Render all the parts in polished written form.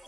You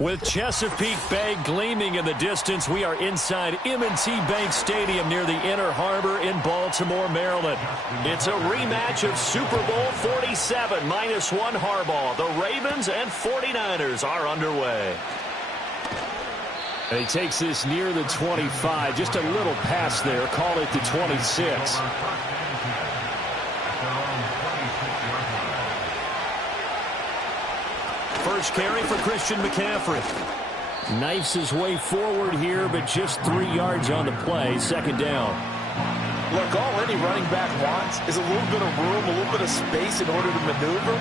With Chesapeake Bay gleaming in the distance, we are inside M&T Bank Stadium near the Inner Harbor in Baltimore, Maryland. It's a rematch of Super Bowl 47, -1 Harbaugh. The Ravens and 49ers are underway. And he takes this near the 25, just a little past there, call it the 26. First carry for Christian McCaffrey. Knifes his way forward here, but just 3 yards on the play. Second down. Look, all any running back wants is a little bit of room, a little bit of space in order to maneuver.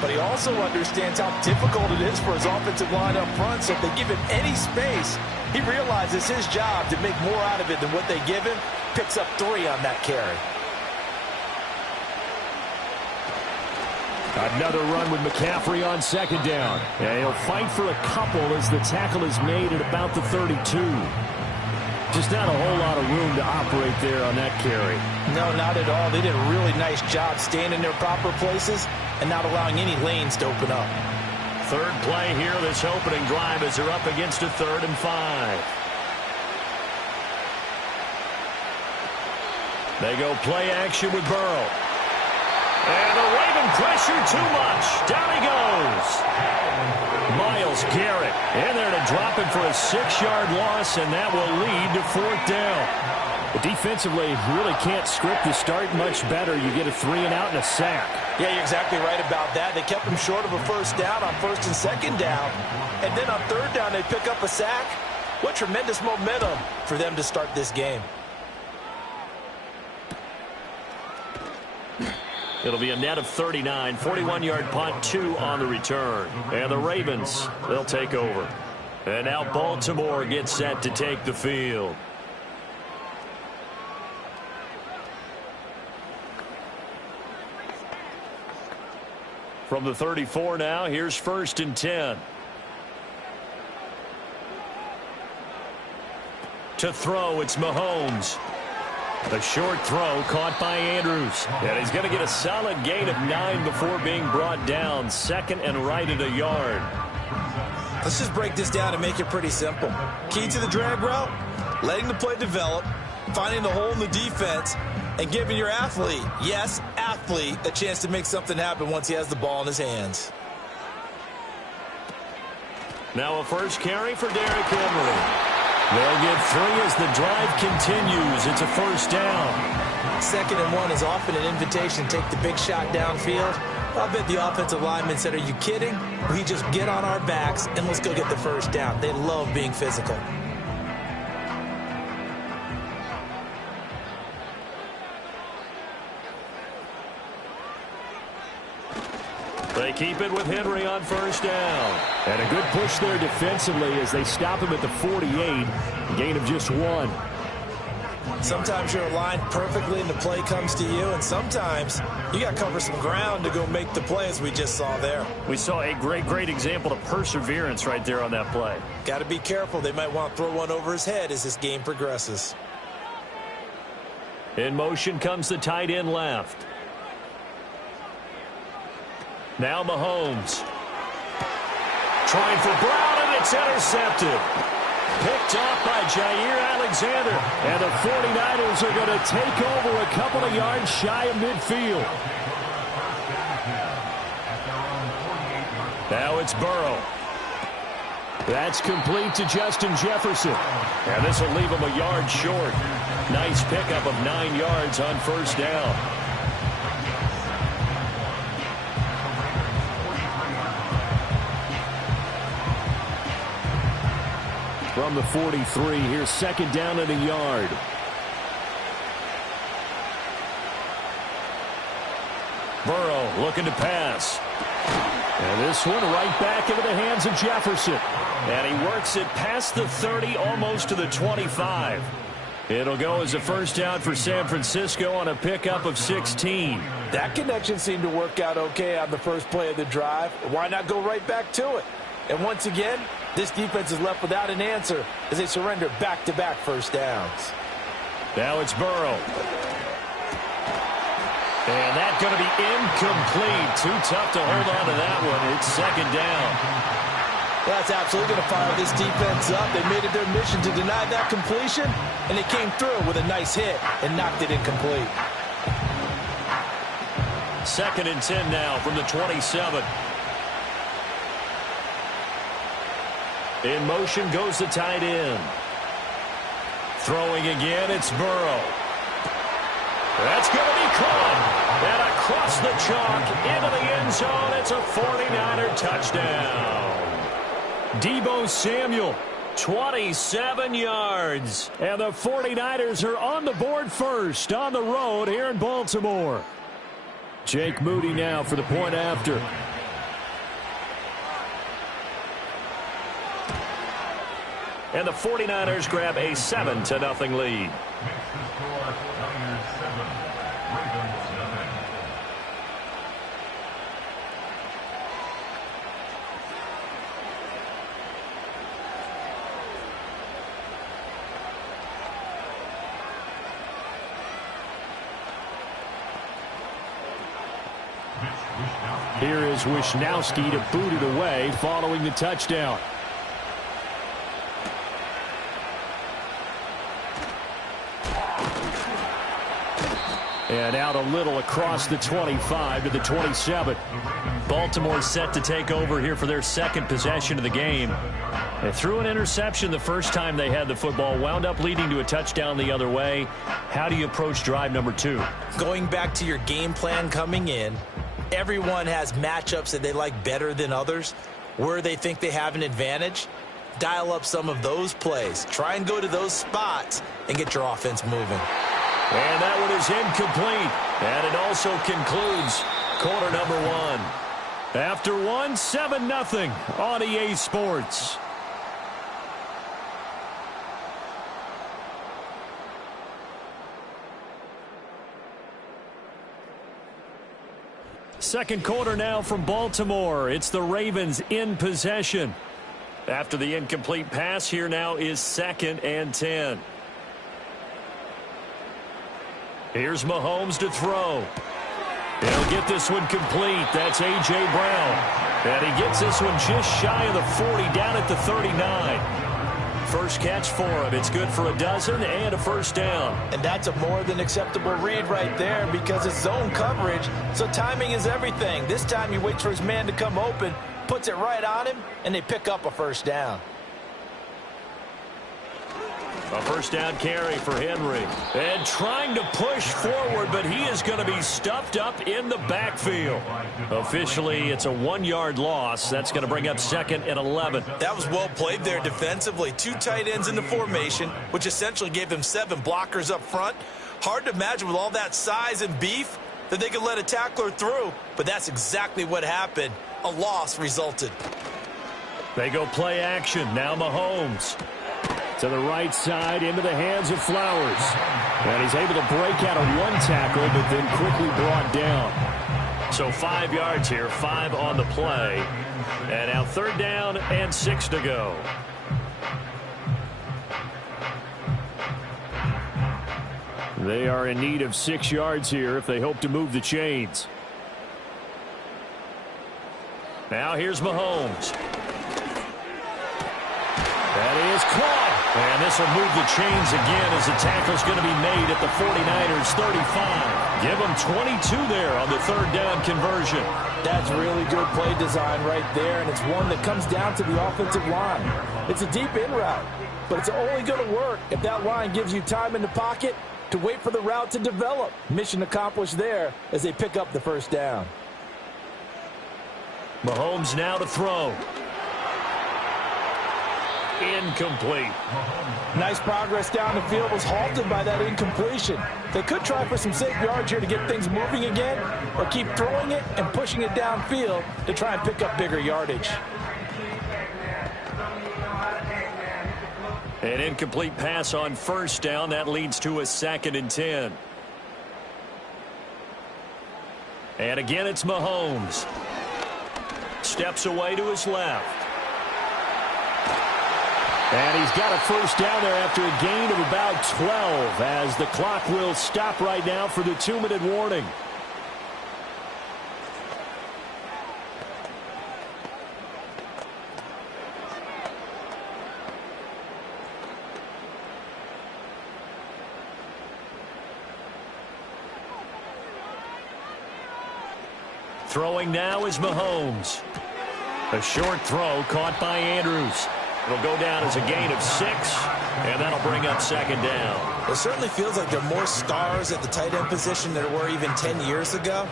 But he also understands how difficult it is for his offensive line up front. So if they give him any space, he realizes his job to make more out of it than what they give him. Picks up 3 on that carry. Another run with McCaffrey on second down. Yeah, he'll fight for a couple as the tackle is made at about the 32. Just not a whole lot of room to operate there on that carry. No, not at all. They did a really nice job staying in their proper places and not allowing any lanes to open up. Third play here, this opening drive as they're up against a 3rd and 5. They go play action with Burrow. And the Raven pressure too much. Down he goes. Myles Garrett in there to drop him for a 6-yard loss, and that will lead to 4th down. But defensively, really can't script the start much better. You get a 3-and-out and a sack. Yeah, you're exactly right about that. They kept him short of a first down on 1st and 2nd down. And then on 3rd down, they pick up a sack. What tremendous momentum for them to start this game. It'll be a net of 39, 41-yard punt, 2 on the return. And the Ravens, they'll take over. And now Baltimore gets set to take the field. From the 34 now, here's 1st and 10. To throw, it's Mahomes. A short throw caught by Andrews. And he's going to get a solid gain of 9 before being brought down. 2nd and right at a yard. Let's just break this down and make it pretty simple. Key to the drag route, letting the play develop, finding the hole in the defense, and giving your athlete, yes, athlete, a chance to make something happen once he has the ball in his hands. Now a first carry for Derrick Henry. They'll get 3 as the drive continues. It's a 1st down. 2nd and 1 is often an invitation to take the big shot downfield. I bet the offensive lineman said, are you kidding? We just get on our backs and let's go get the 1st down. They love being physical. They keep it with Henry on first down. And a good push there defensively as they stop him at the 48. A gain of just 1. Sometimes you're aligned perfectly and the play comes to you, and sometimes you got to cover some ground to go make the play, as we just saw there. We saw a great example of perseverance right there on that play. Got to be careful. They might want to throw one over his head as this game progresses. In motion comes the tight end left. Now Mahomes. Trying for Brown, and it's intercepted. Picked off by Jair Alexander. And the 49ers are going to take over a couple of yards shy of midfield. Now it's Burrow. That's complete to Justin Jefferson. And this will leave him a yard short. Nice pickup of 9 yards on first down. From the 43, here's second down and a yard. Burrow looking to pass. And this one right back into the hands of Jefferson. And he works it past the 30, almost to the 25. It'll go as a first down for San Francisco on a pickup of 16. That connection seemed to work out okay on the first play of the drive. Why not go right back to it? And once again, this defense is left without an answer as they surrender back-to-back first downs. Now it's Burrow. And that's going to be incomplete. Too tough to hold on to that one. It's second down. Well, that's absolutely going to fire this defense up. They made it their mission to deny that completion, and they came through with a nice hit and knocked it incomplete. Second and 10 now from the 27. In motion goes the tight end. Throwing again, it's Burrow. That's going to be caught. And across the chalk into the end zone, it's a 49er touchdown. Deebo Samuel, 27 yards. And the 49ers are on the board first on the road here in Baltimore. Jake Moody now for the point after. And the 49ers grab a 7-0 lead. Here is Wishnowsky to boot it away following the touchdown. And out a little across the 25 to the 27. Baltimore set to take over here for their second possession of the game. They threw an interception the first time they had the football, wound up leading to a touchdown the other way. How do you approach drive number 2? Going back to your game plan coming in, everyone has matchups that they like better than others. Where they think they have an advantage, dial up some of those plays. Try and go to those spots and get your offense moving. And that one is incomplete. And it also concludes quarter number 1. After one, 7-0 on EA Sports. Second quarter now from Baltimore. It's the Ravens in possession. After the incomplete pass, here now is 2nd and 10. Here's Mahomes to throw. He'll get this one complete. That's A.J. Brown. And he gets this one just shy of the 40, down at the 39. First catch for him. It's good for a dozen and a first down. And that's a more than acceptable read right there because it's zone coverage, so timing is everything. This time he waits for his man to come open, puts it right on him, and they pick up a first down. A first down carry for Henry. And trying to push forward, but he is going to be stuffed up in the backfield. Officially, it's a 1-yard loss. That's going to bring up 2nd and 11. That was well played there defensively. 2 tight ends in the formation, which essentially gave them 7 blockers up front. Hard to imagine with all that size and beef, that they could let a tackler through, but that's exactly what happened. A loss resulted. They go play action. Now Mahomes. To the right side, into the hands of Flowers. And he's able to break out of one tackle, but then quickly brought down. So 5 yards here, 5 on the play. And now 3rd down and 6 to go. They are in need of 6 yards here if they hope to move the chains. Now here's Mahomes. That is caught. And this will move the chains again as the tackle's going to be made at the 49ers 35. Give them 22 there on the 3rd down conversion. That's really good play design right there, and it's one that comes down to the offensive line. It's a deep in route, but it's only going to work if that line gives you time in the pocket to wait for the route to develop. Mission accomplished there as they pick up the 1st down. Mahomes now to throw. Incomplete. Nice progress down the field, was halted by that incompletion. They could try for some safe yards here to get things moving again, or keep throwing it and pushing it downfield to try and pick up bigger yardage. An incomplete pass on 1st down. That leads to a 2nd and 10. And again, it's Mahomes. Steps away to his left. And he's got a 1st down there after a gain of about 12 as the clock will stop right now for the 2-minute warning. Throwing now is Mahomes. A short throw caught by Andrews. It'll go down as a gain of 6, and that'll bring up 2nd down. It certainly feels like there are more stars at the tight end position than there were even 10 years ago.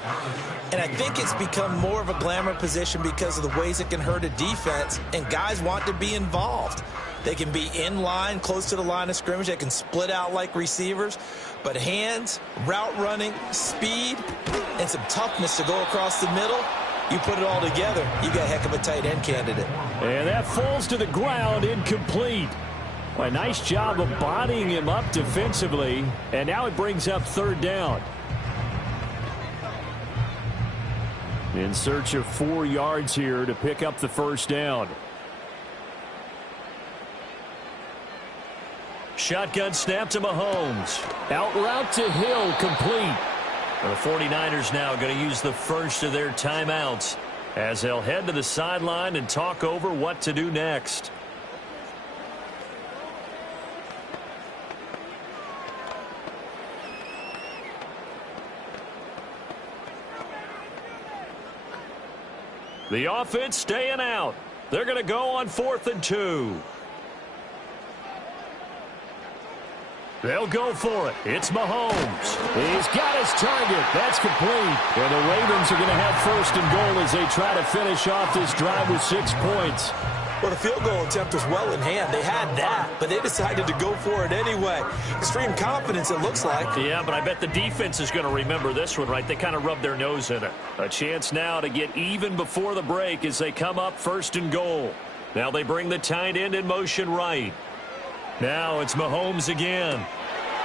And I think it's become more of a glamour position because of the ways it can hurt a defense, and guys want to be involved. They can be in line, close to the line of scrimmage. They can split out like receivers. But hands, route running, speed, and some toughness to go across the middle, you put it all together, you got a heck of a tight end candidate. And that falls to the ground, incomplete. Well, a nice job of bodying him up defensively, and now it brings up 3rd down. In search of 4 yards here to pick up the 1st down. Shotgun snap to Mahomes. Out route to Hill, complete. The 49ers now going to use the first of their timeouts as they'll head to the sideline and talk over what to do next. The offense staying out. They're going to go on 4th and 2. They'll go for it. It's Mahomes. He's got his target. That's complete. And the Ravens are going to have 1st and goal as they try to finish off this drive with 6 points. Well, the field goal attempt was well in hand. They had that, but they decided to go for it anyway. Extreme confidence, it looks like. Yeah, but I bet the defense is going to remember this one, right? They kind of rubbed their nose in it. A chance now to get even before the break as they come up 1st and goal. Now they bring the tight end in motion right. Now it's Mahomes again.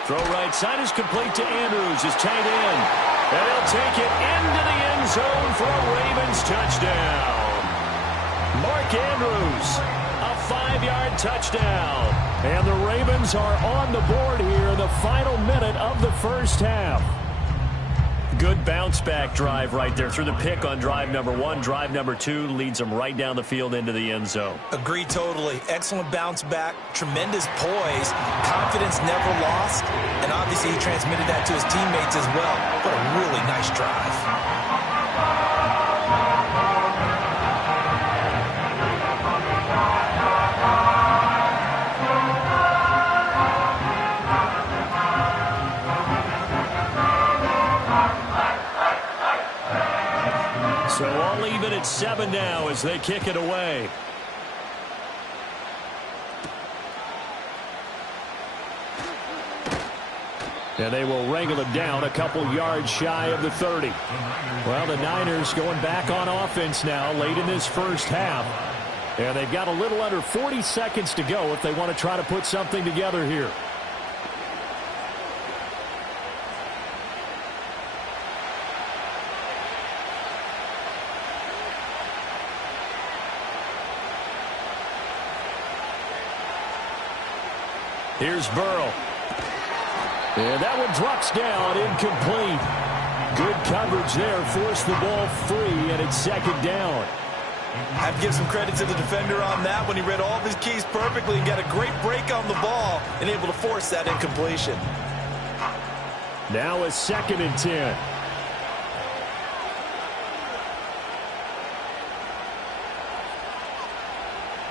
Throw right side is complete to Andrews, his tight end. And he'll take it into the end zone for a Ravens touchdown. Mark Andrews, a 5-yard touchdown. And the Ravens are on the board here in the final minute of the 1st half. Good bounce-back drive right there through the pick on drive number 1. Drive number 2 leads them right down the field into the end zone. Agree totally. Excellent bounce back, tremendous poise, confidence never lost, and obviously he transmitted that to his teammates as well. What a really nice drive. So all even at 7 now as they kick it away. And they will wrangle it down a couple yards shy of the 30. Well, the Niners going back on offense now late in this first half. And they've got a little under 40 seconds to go if they want to try to put something together here. Here's Burrow. And that one drops down, incomplete. Good coverage there, forced the ball free, and it's second down. I have to give some credit to the defender on that when he read all of his keys perfectly and got a great break on the ball and able to force that incompletion. Now a 2nd and 10.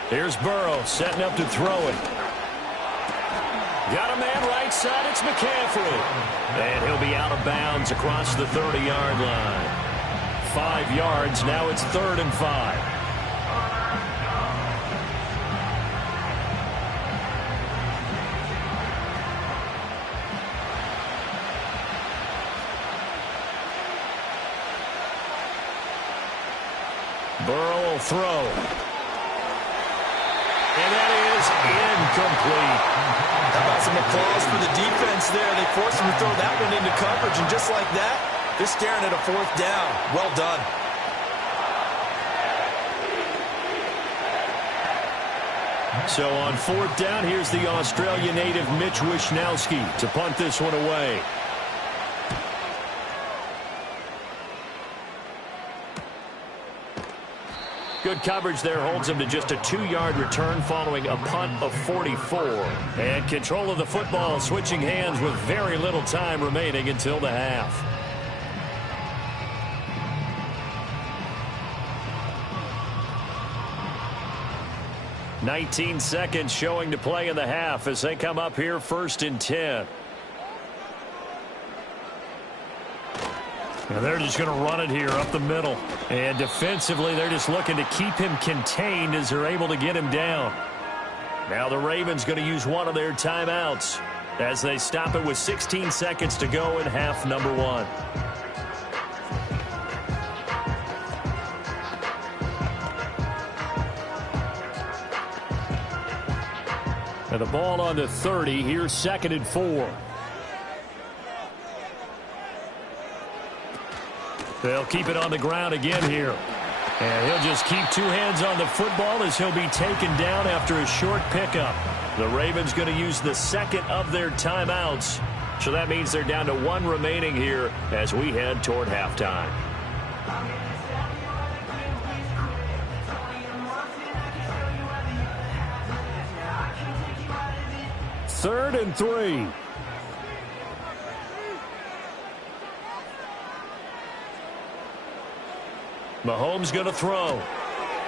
Here's Burrow setting up to throw it. Got a man right side, it's McCaffrey. And he'll be out of bounds across the 30-yard line. 5 yards, now it's 3rd and 5. Burrow will throw. And that is incomplete. How about some applause for the defense there? They forced him to throw that one into coverage, and just like that, they're staring at a 4th down. Well done. So on 4th down, here's the Australia native Mitch Wishnowsky to punt this one away. Good coverage there holds him to just a 2-yard return following a punt of 44. And control of the football switching hands with very little time remaining until the half. "19 seconds showing to play in the half as they come up here 1st and 10. And they're just going to run it here up the middle. And defensively, they're just looking to keep him contained as they're able to get him down. Now the Ravens going to use one of their timeouts as they stop it with 16 seconds to go in half number 1. And the ball on the 30. Here's 2nd and 4. They'll keep it on the ground again here. And he'll just keep 2 hands on the football as he'll be taken down after a short pickup. The Ravens going to use the 2nd of their timeouts. So that means they're down to 1 remaining here as we head toward halftime. Third and 3. Mahomes going to throw.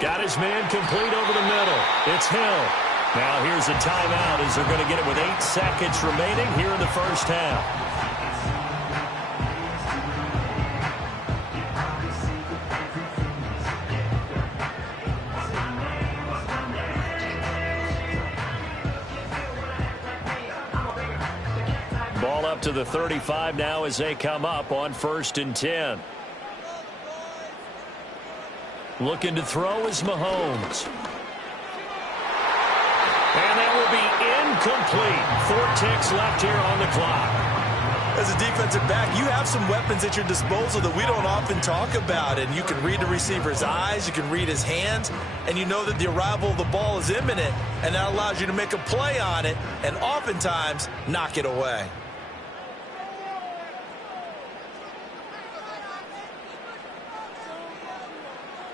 Got his man complete over the middle. It's Hill. Now here's a timeout as they're going to get it with 8 seconds remaining here in the first half. Ball up to the 35 now as they come up on 1st and 10. Looking to throw is Mahomes. And that will be incomplete. 4 ticks left here on the clock. As a defensive back, you have some weapons at your disposal that we don't often talk about. And you can read the receiver's eyes, you can read his hands, and you know that the arrival of the ball is imminent. And that allows you to make a play on it and oftentimes knock it away.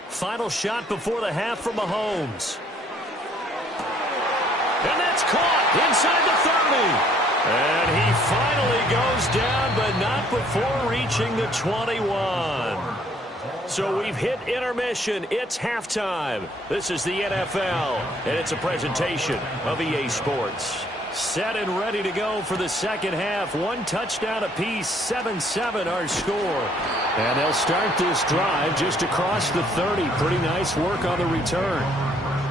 Final shot before the half from Mahomes. And that's caught inside the 30. And he finally goes down, but not before reaching the 21. So we've hit intermission. It's halftime. This is the NFL, and it's a presentation of EA Sports. Set and ready to go for the second half. 1 touchdown apiece, 7-7 our score. And they'll start this drive just across the 30. Pretty nice work on the return.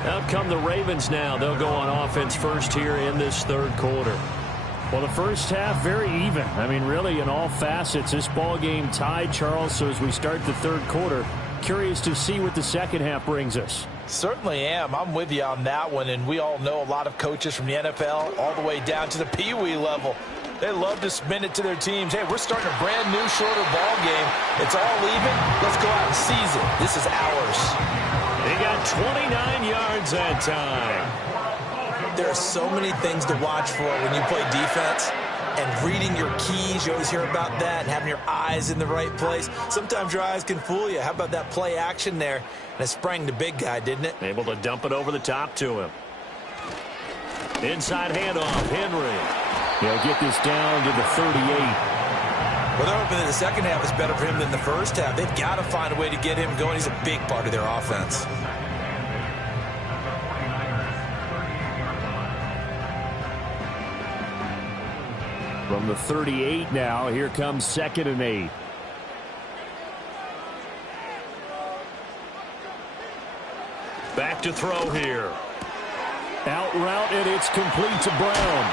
Out come the Ravens now. They'll go on offense first here in this 3rd quarter. Well, the first half, very even. I mean, really, in all facets, this ball game tied, Charles. So as we start the third quarter, curious to see what the second half brings us. Certainly am. I'm with you on that one. And we all know a lot of coaches from the NFL all the way down to the Pee Wee level. They love to spin it to their teams. Hey, we're starting a brand new, shorter ball game. It's all even. Let's go out and seize it. This is ours. They got 29 yards that time. There are so many things to watch for when you play defense, and reading your keys. You always hear about that, and having your eyes in the right place. Sometimes your eyes can fool you. How about that play action there? And it sprang the big guy, didn't it? Able to dump it over the top to him. Inside handoff, Henry. He'll get this down to the 38. Well, they're hoping that the second half is better for him than the first half. They've got to find a way to get him going. He's a big part of their offense. From the 38 now, here comes 2nd and 8. Back to throw here. Out route, and it's complete to Brown.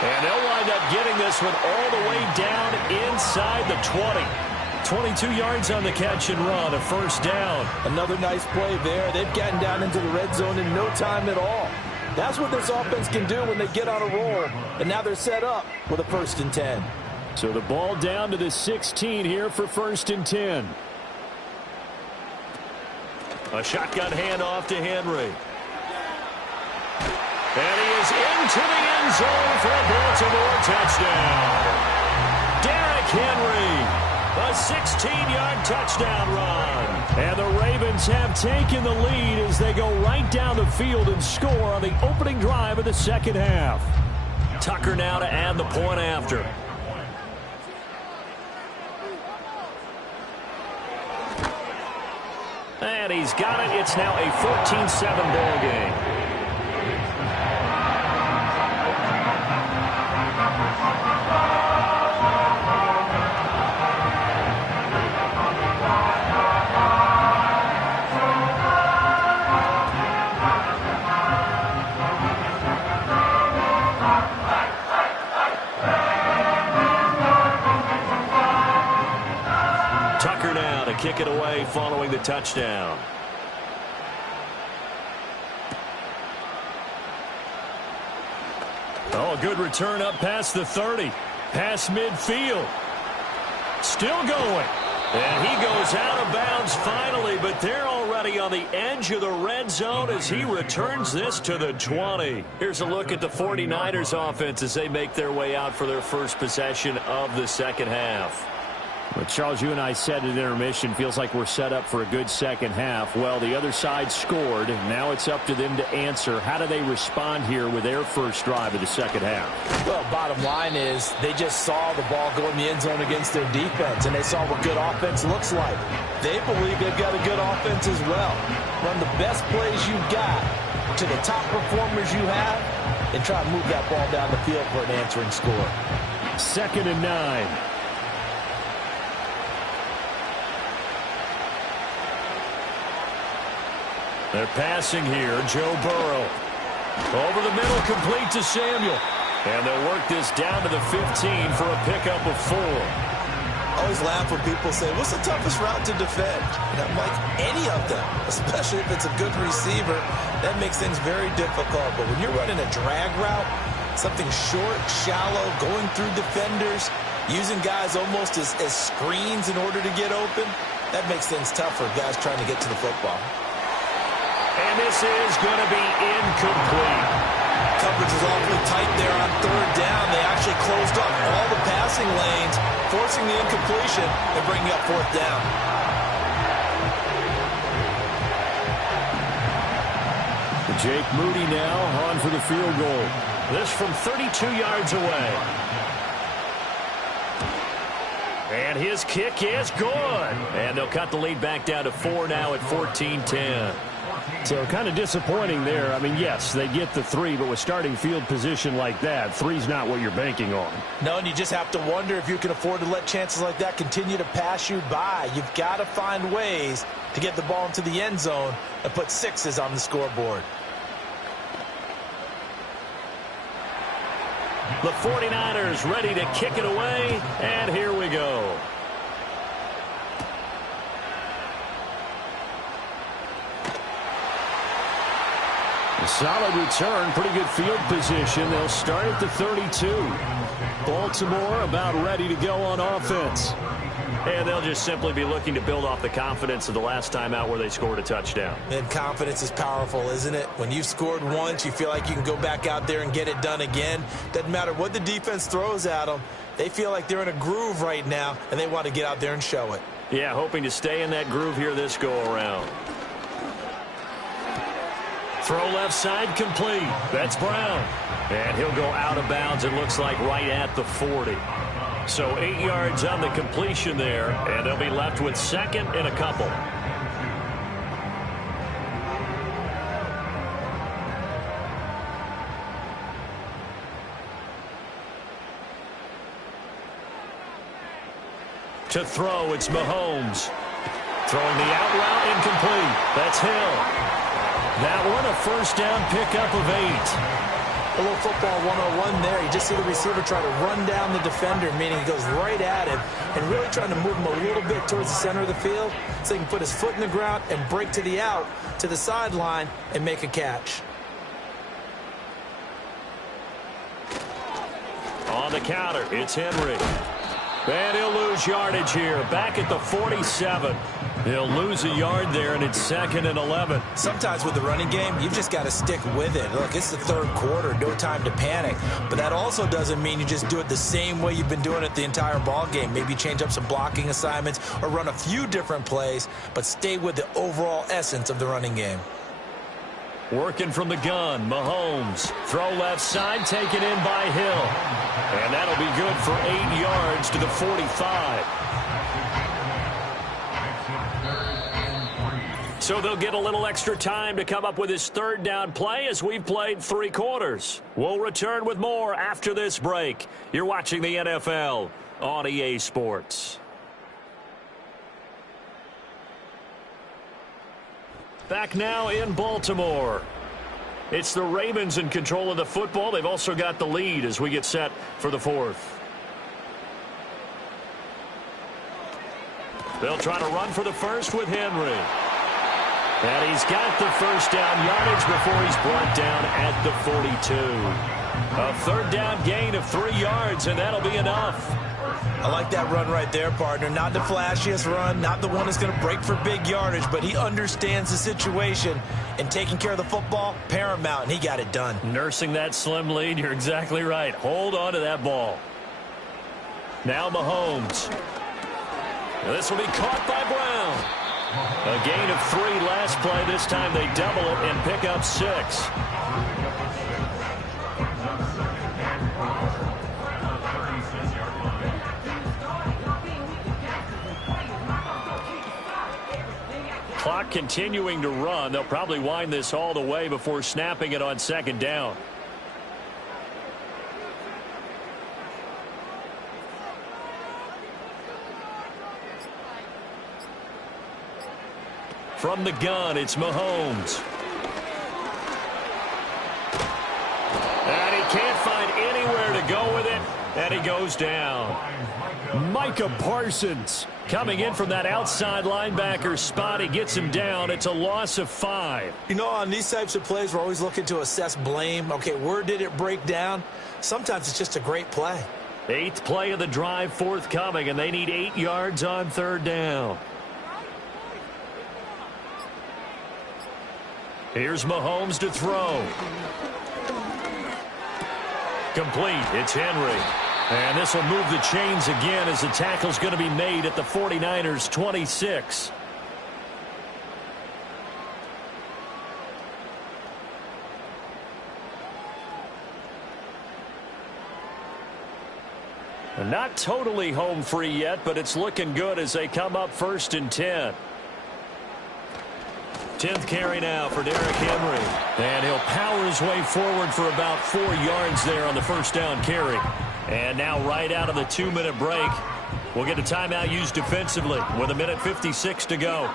And they'll wind up getting this one all the way down inside the 20. 22 yards on the catch and run, a first down. Another nice play there. They've gotten down into the red zone in no time at all. That's what this offense can do when they get on a roll. And now they're set up with a 1st and 10. So the ball down to the 16 here for 1st and 10. A shotgun handoff to Henry. And he is into the end zone for a Baltimore touchdown. Derrick Henry. A 16-yard touchdown run. And the Ravens have taken the lead as they go right down the field and score on the opening drive of the second half. Tucker now to add the point after. And he's got it. It's now a 14-7 ball game. Kick it away following the touchdown. Oh, good return up past the 30. Past midfield. Still going. And he goes out of bounds finally, but they're already on the edge of the red zone as he returns this to the 20. Here's a look at the 49ers offense as they make their way out for their first possession of the second half. Well, Charles, you and I said at intermission, feels like we're set up for a good second half. Well, the other side scored. Now it's up to them to answer. How do they respond here with their first drive of the second half? Well, bottom line is they just saw the ball go in the end zone against their defense, and they saw what good offense looks like. They believe they've got a good offense as well. Run the best plays you've got to the top performers you have, and try to move that ball down the field for an answering score. 2nd and 9. They're passing here. Joe Burrow. Over the middle, complete to Samuel. And they'll work this down to the 15 for a pickup of 4. I always laugh when people say, what's the toughest route to defend? And I'm like, any of them, especially if it's a good receiver. That makes things very difficult. But when you're running a drag route, something short, shallow, going through defenders, using guys almost as screens in order to get open, that makes things tougher, guys trying to get to the football. And this is going to be incomplete. Coverage was awfully tight there on 3rd down. They actually closed off all the passing lanes, forcing the incompletion and bringing up 4th down. Jake Moody now on for the field goal. This from 32 yards away. And his kick is good. And they'll cut the lead back down to 4 now at 14-10. So kind of disappointing there. I mean, yes, they get the 3, but with starting field position like that, 3's not what you're banking on. No, and you just have to wonder if you can afford to let chances like that continue to pass you by. You've got to find ways to get the ball into the end zone and put 6s on the scoreboard. The 49ers ready to kick it away, and here we go. A solid return, pretty good field position. They'll start at the 32. Baltimore about ready to go on offense. And they'll just simply be looking to build off the confidence of the last time out where they scored a touchdown. And confidence is powerful, isn't it? When you've scored once, you feel like you can go back out there and get it done again. Doesn't matter what the defense throws at them. They feel like they're in a groove right now, and they want to get out there and show it. Yeah, hoping to stay in that groove here this go-around. Throw left side complete. That's Brown. And he'll go out of bounds, it looks like, right at the 40. So 8 yards on the completion there, and they'll be left with second and a couple. To throw, it's Mahomes. Throwing the out route, incomplete. That's Hill. That one, a first down pickup of 8. A little football 101 there. You just see the receiver try to run down the defender, meaning he goes right at him and really trying to move him a little bit towards the center of the field so he can put his foot in the ground and break to the out, to the sideline, and make a catch. On the counter, it's Henry. And he'll lose yardage here, back at the 47. He'll lose a yard there, and it's second and 11. Sometimes with the running game, you've just got to stick with it. Look, it's the third quarter, no time to panic. But that also doesn't mean you just do it the same way you've been doing it the entire ball game. Maybe change up some blocking assignments or run a few different plays, but stay with the overall essence of the running game. Working from the gun, Mahomes. Throw left side, taken in by Hill. And that'll be good for 8 yards to the 45. So they'll get a little extra time to come up with his third down play as we've played 3 quarters. We'll return with more after this break. You're watching the NFL on EA Sports. Back now in Baltimore. It's the Ravens in control of the football. They've also got the lead as we get set for the 4th. They'll try to run for the first with Henry. And he's got the first down yardage before he's brought down at the 42. A third down gain of 3 yards, and that'll be enough. I like that run right there, partner. Not the flashiest run, not the one that's going to break for big yardage, but he understands the situation, and taking care of the football, paramount, and he got it done. Nursing that slim lead, you're exactly right. Hold on to that ball. Now Mahomes. Now this will be caught by Brown. A gain of 3 last play. This time they double it and pick up 6. Clock continuing to run. They'll probably wind this all the way before snapping it on second down. From the gun, it's Mahomes. And he can't find anywhere to go with it, and he goes down. Micah Parsons coming in from that outside linebacker spot. He gets him down. It's a loss of 5. You know, on these types of plays, we're always looking to assess blame. Okay, where did it break down? Sometimes it's just a great play. 8th play of the drive forthcoming, and they need 8 yards on third down. Here's Mahomes to throw. Complete. It's Henry. And this will move the chains again as the tackle's going to be made at the 49ers' 26. Not totally home free yet, but it's looking good as they come up 1st and 10. 10th carry now for Derrick Henry. And he'll power his way forward for about 4 yards there on the first down carry. And now right out of the 2-minute break, we'll get a timeout used defensively with 1:56 to go.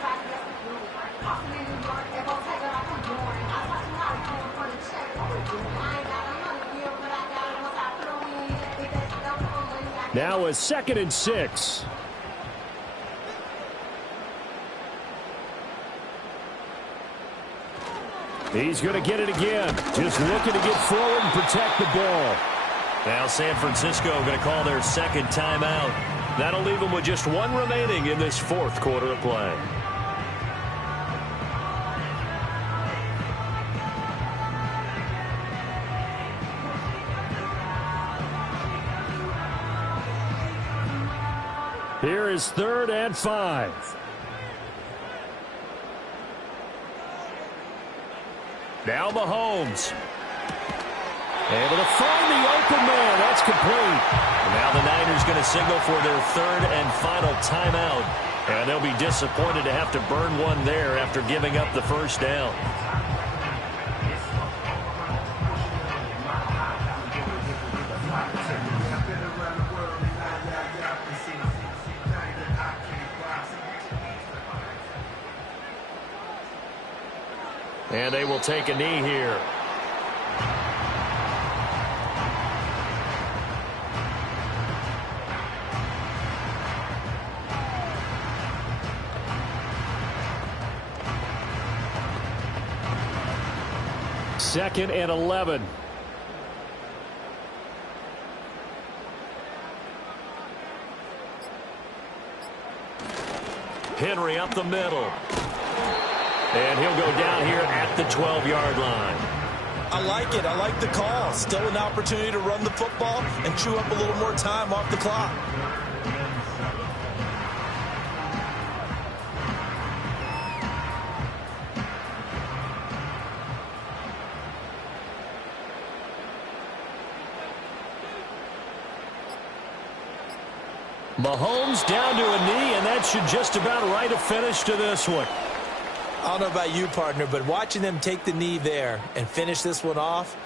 Now a 2nd and 6. He's going to get it again. Just looking to get forward and protect the ball. Now San Francisco going to call their second timeout. That'll leave them with just one remaining in this fourth quarter of play. Here is 3rd and 5. Now Mahomes. Able to find the open man. That's complete. And now the Niners going to signal for their 3rd and final timeout. And they'll be disappointed to have to burn one there after giving up the first down. And they will take a knee here. Second and 11. Henry up the middle. And he'll go down here at the 12-yard line. I like it. I like the call. Still an opportunity to run the football and chew up a little more time off the clock. Mahomes down to a knee, and that should just about write a finish to this one. I don't know about you, partner, but watching them take the knee there and finish this one off,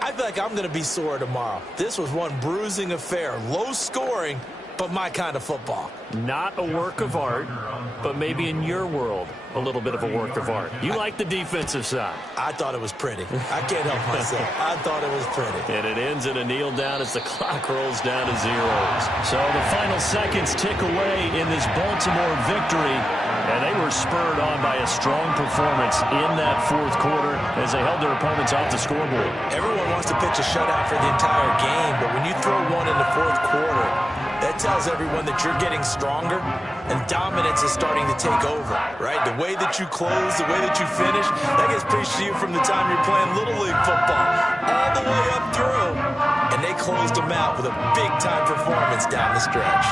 I feel like I'm going to be sore tomorrow. This was one bruising affair. Low scoring, but my kind of football. Not a work of art, but maybe in your world, a little bit of a work of art. You like the defensive side. I thought it was pretty. I can't help myself. I thought it was pretty. And it ends in a kneel down as the clock rolls down to zeros. So the final seconds tick away in this Baltimore victory. And they were spurred on by a strong performance in that fourth quarter as they held their opponents off the scoreboard. Everyone wants to pitch a shutout for the entire game, but when you throw one in the fourth quarter, that tells everyone that you're getting stronger and dominance is starting to take over, right? The way that you close, the way that you finish, that gets preached to you from the time you're playing Little League football all the way up through. And they closed them out with a big-time performance down the stretch.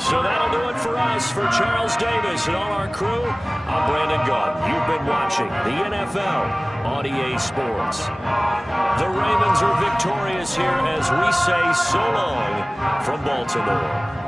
So that'll do it for us. For Charles Davis and all our crew, I'm Brandon Gaudin. You've been watching the NFL on EA Sports. The Ravens are victorious here as we say so long from Baltimore.